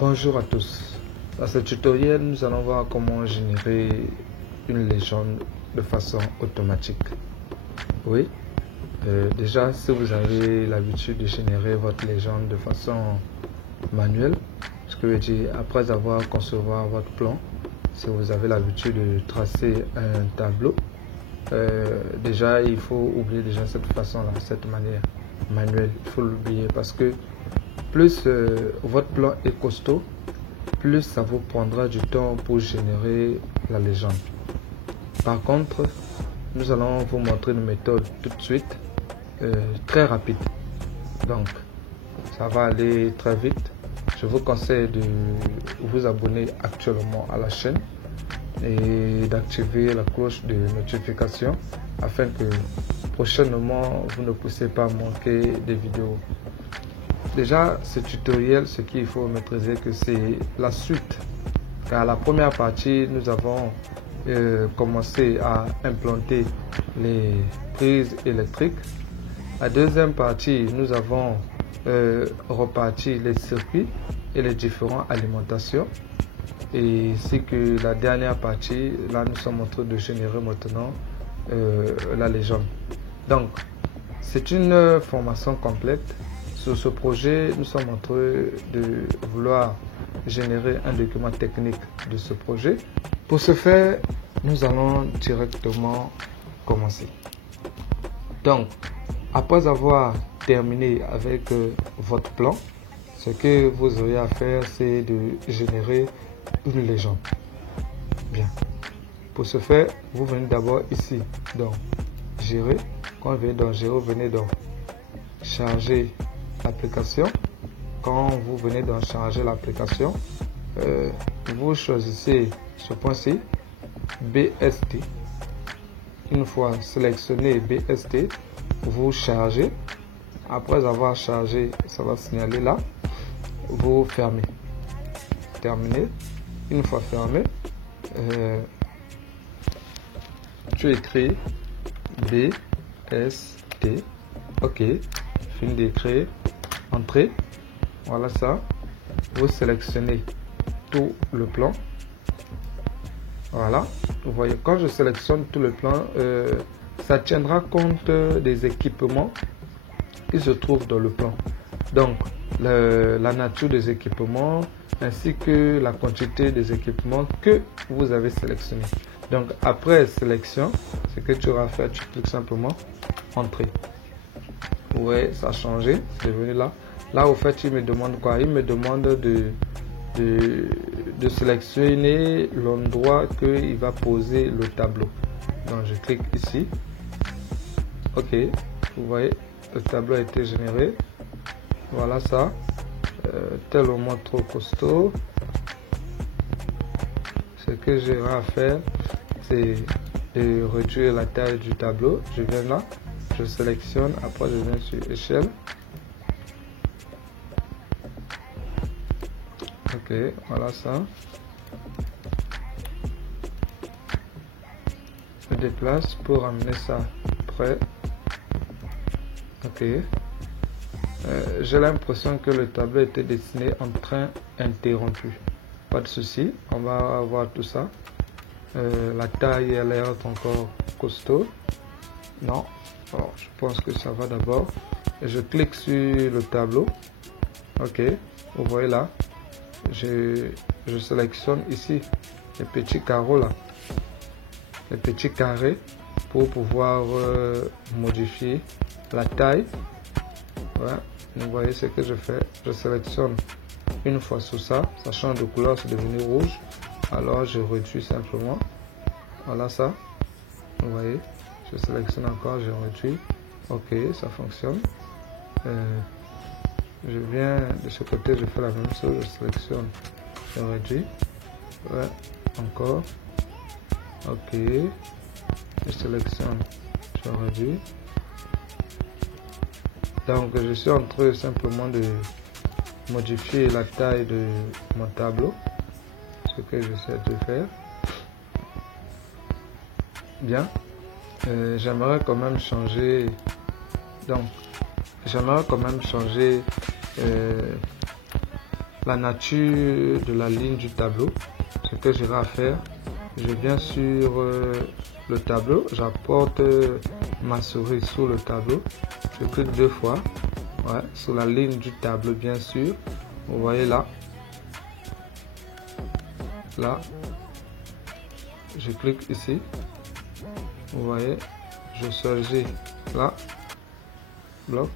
Bonjour à tous. Dans ce tutoriel, nous allons voir comment générer une légende de façon automatique. Oui, déjà si vous avez l'habitude de générer votre légende de façon manuelle, ce que veut dire après avoir concevoir votre plan, si vous avez l'habitude de tracer un tableau, déjà il faut oublier déjà cette façon-là, cette manière manuelle. Il faut l'oublier parce que plus votre plan est costaud, plus ça vous prendra du temps pour générer la légende. Par contre, nous allons vous montrer une méthode tout de suite, très rapide. Donc, ça va aller très vite. Je vous conseille de vous abonner actuellement à la chaîne et d'activer la cloche de notification afin que prochainement vous ne puissiez pas manquer des vidéos. Déjà, ce tutoriel, ce qu'il faut maîtriser, que c'est la suite. Car la première partie, nous avons commencé à implanter les prises électriques. La deuxième partie, nous avons reparti les circuits et les différentes alimentations. Et ainsi que la dernière partie, là, nous sommes en train de générer maintenant la légende. Donc, c'est une formation complète. Sur ce projet, nous sommes en train de vouloir générer un document technique de ce projet. Pour ce faire, nous allons directement commencer. Donc, après avoir terminé avec votre plan, ce que vous aurez à faire, c'est de générer une légende. Bien. Pour ce faire, vous venez d'abord ici, dans Gérer. Quand vous venez dans Gérer, vous venez dans Charger l'application. Quand vous venez d'en charger l'application, vous choisissez ce point-ci, BST. Une fois sélectionné BST, vous chargez. Après avoir chargé, ça va signaler là. Vous fermez. Terminé. Une fois fermé, tu écris BST. OK. Fini d'écrire. Entrée. Voilà ça. Vous sélectionnez tout le plan. Voilà. Vous voyez, quand je sélectionne tout le plan, ça tiendra compte des équipements qui se trouvent dans le plan. Donc, la nature des équipements ainsi que la quantité des équipements que vous avez sélectionnés. Donc, après sélection, ce que tu auras fait, tu cliques simplement Entrée. Ouais, ça a changé, c'est venu là. Là, au fait, il me demande quoi? Il me demande de sélectionner l'endroit qu'il va poser le tableau. Donc, je clique ici. OK, vous voyez, le tableau a été généré. Voilà ça. Tellement trop costaud. Ce que j'ai à faire, c'est de réduire la taille du tableau. Je viens là. Je sélectionne, après je viens sur échelle. OK, voilà ça. Je déplace pour amener ça près. OK. J'ai l'impression que le tableau était dessiné en train interrompu. Pas de souci, on va voir tout ça. La taille elle est encore costaud. Non. Alors, je pense que ça va d'abord. Je clique sur le tableau. OK. Vous voyez là. Je sélectionne ici les petits carreaux là. Les petits carrés pour pouvoir modifier la taille. Voilà. Vous voyez ce que je fais. Je sélectionne une fois sous ça. Ça change de couleur, c'est devenu rouge. Alors je réduis simplement. Voilà ça. Vous voyez. Je sélectionne encore, je réduis. OK, ça fonctionne. Je viens de ce côté, je fais la même chose. Je sélectionne, je réduis. Ouais, encore. OK. Je sélectionne, je réduis. Donc, je suis en train simplement de modifier la taille de mon tableau. Ce que j'essaie de faire. Bien. J'aimerais quand même changer. Donc, j'aimerais quand même changer la nature de la ligne du tableau. Ce que j'aurai à faire, je viens sur le tableau, j'apporte ma souris sur le tableau, je clique 2 fois, ouais, sur la ligne du tableau bien sûr, vous voyez là, je clique ici, vous voyez, je choisis là, bloc.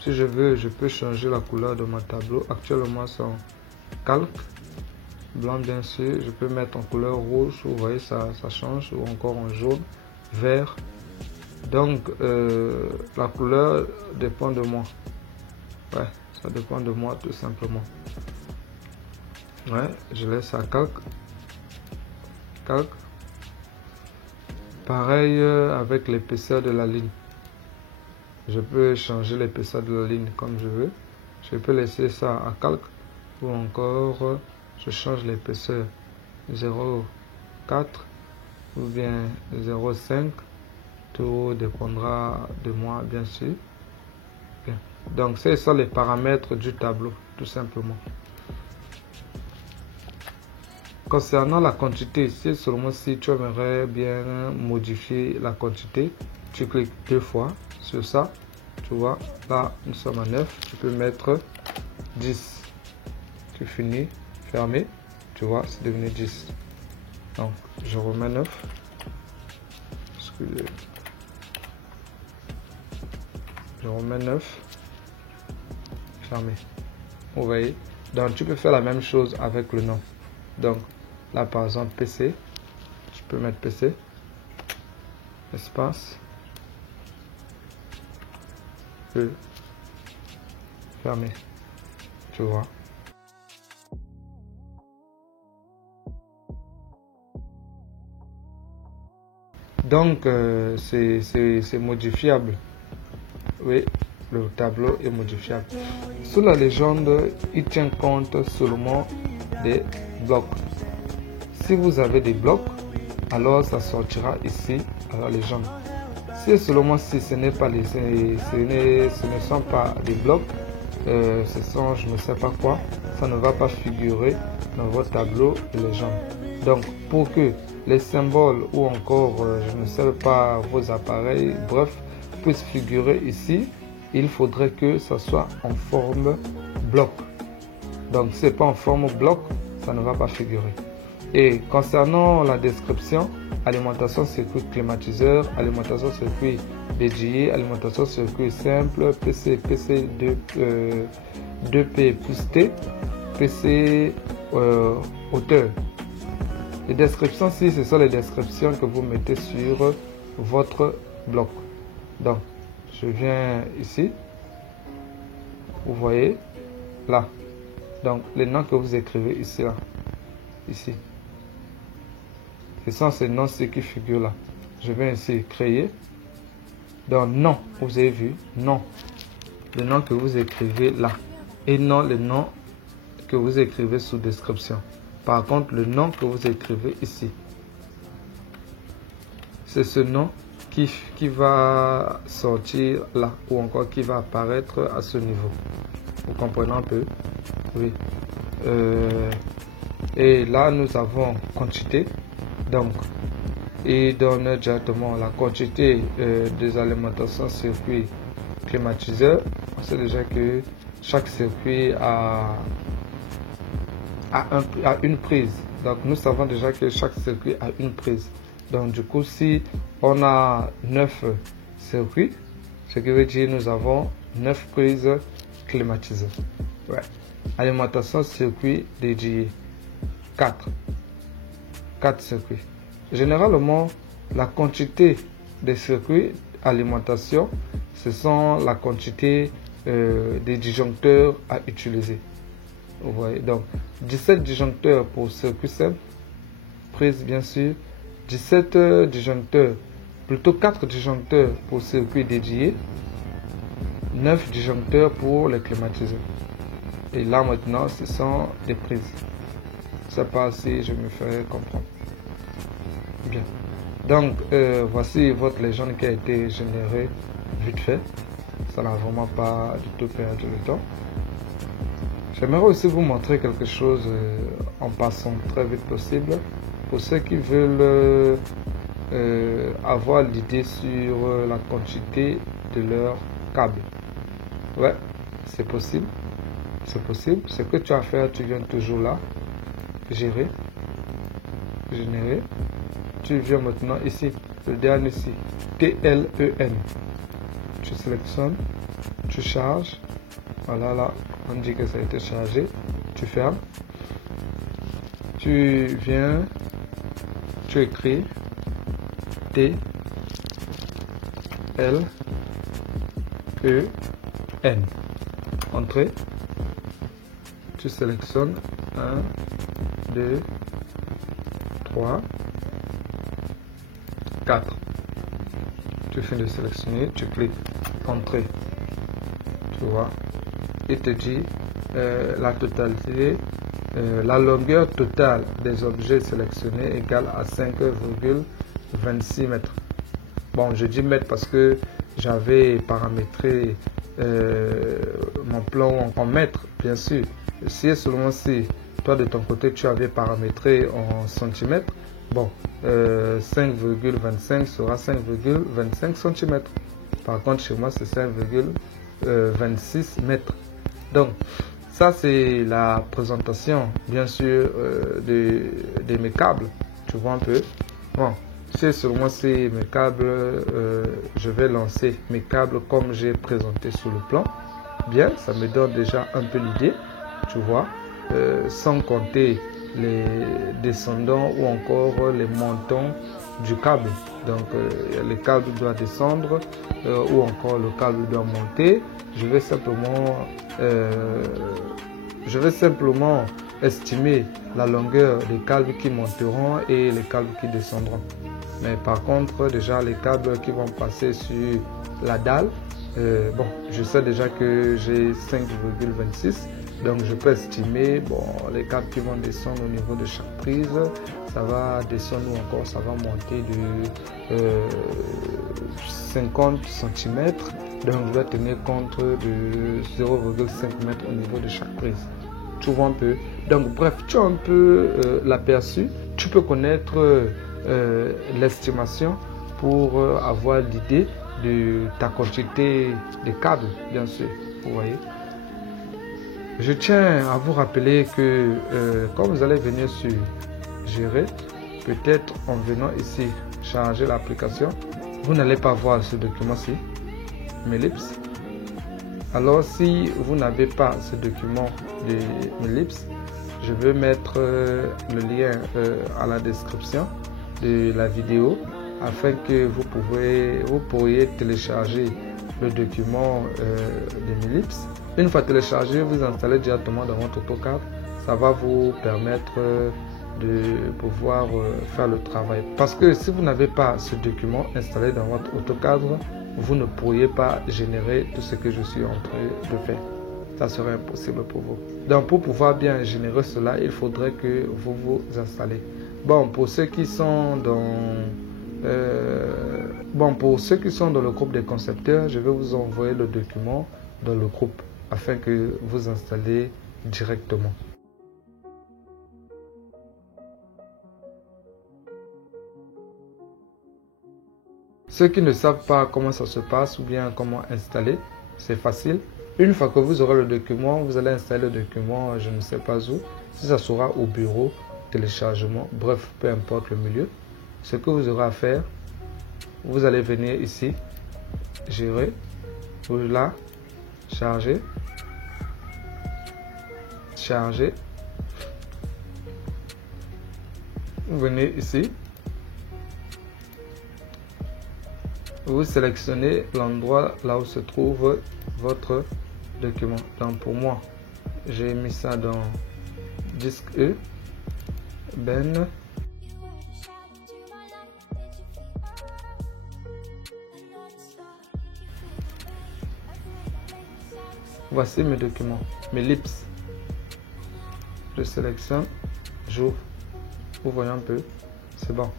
Si je veux, je peux changer la couleur de mon tableau. Actuellement, c'est en calque, blanc bien sûr. Je peux mettre en couleur rouge, vous voyez, ça change, ou encore en jaune, vert. Donc, la couleur dépend de moi. Ouais, ça dépend de moi tout simplement. Ouais, je laisse à calque. Calque. Pareil avec l'épaisseur de la ligne. Je peux changer l'épaisseur de la ligne comme je veux. Je peux laisser ça à calque ou encore je change l'épaisseur 0,4 ou bien 0,5. Tout dépendra de moi bien sûr. Bien. Donc ce sont les paramètres du tableau tout simplement. Concernant la quantité, c'est seulement si tu aimerais bien modifier la quantité, tu cliques 2 fois sur ça, tu vois, là nous sommes à 9, tu peux mettre 10, tu finis, fermé, tu vois, c'est devenu 10. Donc je remets 9, excusez, je remets 9, fermé, vous voyez. Donc tu peux faire la même chose avec le nom. Donc là par exemple PC, je peux mettre PC, espace, fermé, tu vois. Donc c'est modifiable. Oui, le tableau est modifiable. Sous la légende, il tient compte seulement des blocs. Si vous avez des blocs, alors ça sortira ici à la légende. Si seulement si ce n'est pas ce ne sont pas des blocs, ce sont je ne sais pas quoi, ça ne va pas figurer dans votre tableau de légende. Donc pour que les symboles ou encore je ne sais pas vos appareils, bref, puissent figurer ici, il faudrait que ça soit en forme bloc. Donc si ce n'est pas en forme bloc, ça ne va pas figurer. Et concernant la description, alimentation circuit climatiseur, alimentation circuit dédié, alimentation circuit simple, PC 2P plus T, PC hauteur. Les descriptions, si ce sont les descriptions que vous mettez sur votre bloc. Donc, je viens ici, vous voyez, là. Donc, les noms que vous écrivez ici, là, ici. Ce sont ces noms-ci qui figurent là. Je vais ici créer. Donc nom, vous avez vu, nom. Le nom que vous écrivez là. Et non le nom que vous écrivez sous description. Par contre, le nom que vous écrivez ici. C'est ce nom qui va sortir là. Ou encore qui va apparaître à ce niveau. Vous comprenez un peu? Oui. Et là, nous avons quantité. Donc, il donne directement la quantité des alimentations circuit climatiseur. On sait déjà que chaque circuit a une prise. Donc, nous savons déjà que chaque circuit a une prise. Donc, du coup, si on a 9 circuits, ce qui veut dire nous avons 9 prises climatiseurs. Ouais. Alimentation circuit dédié. 4 circuits. Généralement, la quantité des circuits alimentation, ce sont la quantité des disjoncteurs à utiliser. Vous voyez, donc 17 disjoncteurs pour circuit simple, prise bien sûr, 17 disjoncteurs, plutôt 4 disjoncteurs pour circuit dédié, 9 disjoncteurs pour les climatiseurs. Et là maintenant, ce sont des prises. Je ne sais pas si je me fais comprendre. Bien. Donc, voici votre légende qui a été générée vite fait. Ça n'a vraiment pas du tout perdu le temps. J'aimerais aussi vous montrer quelque chose en passant très vite possible. Pour ceux qui veulent avoir l'idée sur la quantité de leur câble. Ouais, c'est possible. C'est possible. Ce que tu as à faire, tu viens toujours là. Gérer. Générer. Tu viens maintenant ici. Le dernier ici. TLEN. Tu sélectionnes. Tu charges. Voilà, là, on dit que ça a été chargé. Tu fermes. Tu viens. Tu écris T L E N. Entrée. Tu sélectionnes 1, 2, 3, 4. Tu finis de sélectionner, tu cliques Entrée. Tu vois, il te dit la totalité, la longueur totale des objets sélectionnés égale à 5,26 mètres. Bon, je dis mètres parce que j'avais paramétré mon plan en mètres, bien sûr. Si et seulement si toi de ton côté tu avais paramétré en centimètres, bon, 5,25 sera 5,25 cm. Par contre, chez moi, c'est 5,26 mètres. Donc, ça, c'est la présentation, bien sûr, de mes câbles. Tu vois un peu. Bon, c'est seulement si mes câbles, je vais lancer mes câbles comme j'ai présenté sur le plan. Bien, ça me donne déjà un peu l'idée, tu vois, sans compter les descendants ou encore les montants du câble. Donc le câble doit descendre ou encore le câble doit monter. Je vais simplement estimer la longueur des câbles qui monteront et les câbles qui descendront. Mais par contre, déjà les câbles qui vont passer sur la dalle, bon, je sais déjà que j'ai 5,26. Donc je peux estimer, bon, les câbles qui vont descendre au niveau de chaque prise, ça va descendre ou encore ça va monter de 50 cm. Donc je dois tenir compte de 0,5 m au niveau de chaque prise. Tu vois un peu. Donc bref, tu as un peu l'aperçu. Tu peux connaître l'estimation pour avoir l'idée de ta quantité de câbles, bien sûr. Vous voyez. Je tiens à vous rappeler que quand vous allez venir sur Gérer, peut-être en venant ici charger l'application, vous n'allez pas voir ce document-ci, Melips. Alors si vous n'avez pas ce document de Melips, je vais mettre le lien à la description de la vidéo afin que vous pourriez télécharger le document de Melips. Une fois téléchargé, vous installez directement dans votre AutoCAD. Ça va vous permettre de pouvoir faire le travail. Parce que si vous n'avez pas ce document installé dans votre AutoCAD, vous ne pourriez pas générer tout ce que je suis en train de faire. Ça serait impossible pour vous. Donc pour pouvoir bien générer cela, il faudrait que vous vous installez. Bon, pour ceux qui sont dans le groupe des concepteurs, je vais vous envoyer le document dans le groupe afin que vous installez directement. Ceux qui ne savent pas comment ça se passe ou bien comment installer, c'est facile. Une fois que vous aurez le document, vous allez installer le document, je ne sais pas où. Si ça sera au bureau, téléchargement, bref, peu importe le milieu. Ce que vous aurez à faire, vous allez venir ici, gérer, là, charger, charger. Vous venez ici. Vous sélectionnez l'endroit là où se trouve votre document. Donc pour moi, j'ai mis ça dans disque E, Ben. Voici mes documents, mes lips. Je sélectionne, j'ouvre. Vous voyez un peu, c'est bon.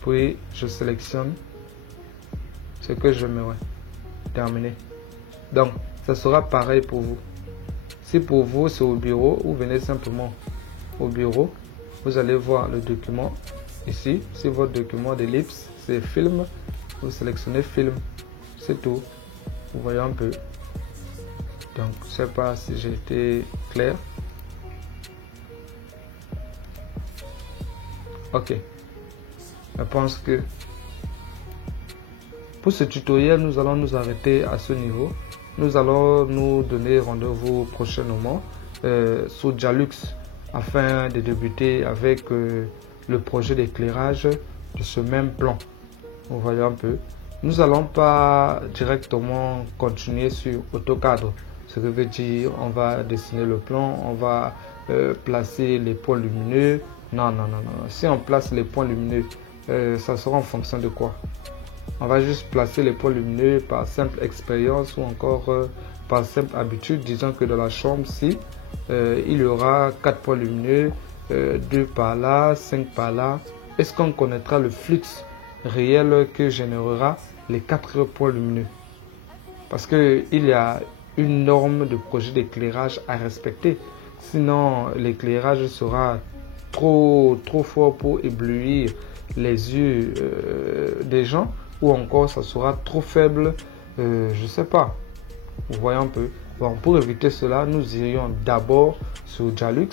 Puis je sélectionne ce que je mets. Terminé. Donc, ça sera pareil pour vous. Si pour vous c'est au bureau, vous venez simplement au bureau, vous allez voir le document ici. Si votre document d'ellipse c'est film, vous sélectionnez film, c'est tout. Vous voyez un peu. Donc je sais pas si j'ai été clair. Ok, je pense que pour ce tutoriel nous allons nous arrêter à ce niveau. Nous allons nous donner rendez-vous prochainement sur Jalux afin de débuter avec le projet d'éclairage de ce même plan. Vous voyez un peu. Nous allons pas directement continuer sur AutoCAD. Ce que veut dire, on va dessiner le plan, on va placer les points lumineux. Non. Si on place les points lumineux, ça sera en fonction de quoi? On va juste placer les points lumineux par simple expérience ou encore par simple habitude. Disons que dans la chambre-ci, il y aura 4 points lumineux, 2 par là, 5 par là. Est-ce qu'on connaîtra le flux réel que générera les 4 points lumineux? Parce qu'il y a une norme de projet d'éclairage à respecter. Sinon, l'éclairage sera trop fort pour éblouir les yeux des gens, ou encore ça sera trop faible, je sais pas. Vous voyez un peu. Bon, pour éviter cela, nous irions d'abord sur Jalux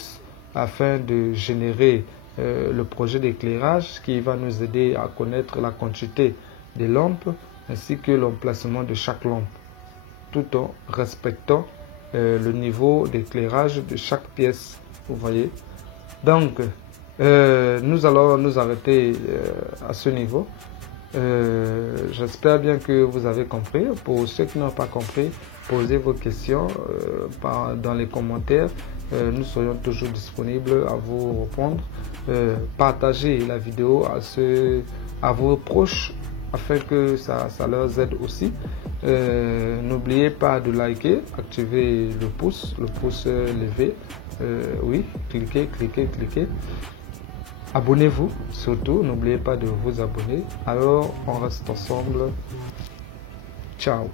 afin de générer le projet d'éclairage qui va nous aider à connaître la quantité des lampes ainsi que l'emplacement de chaque lampe, tout en respectant le niveau d'éclairage de chaque pièce. Vous voyez. Donc, nous allons nous arrêter à ce niveau. J'espère bien que vous avez compris. Pour ceux qui n'ont pas compris, posez vos questions dans les commentaires. Nous serons toujours disponibles à vous répondre. Partagez la vidéo à vos proches afin que ça leur aide aussi. N'oubliez pas de liker, activer le pouce levé. Oui, cliquez. Abonnez-vous, surtout, n'oubliez pas de vous abonner. Alors, on reste ensemble. Ciao.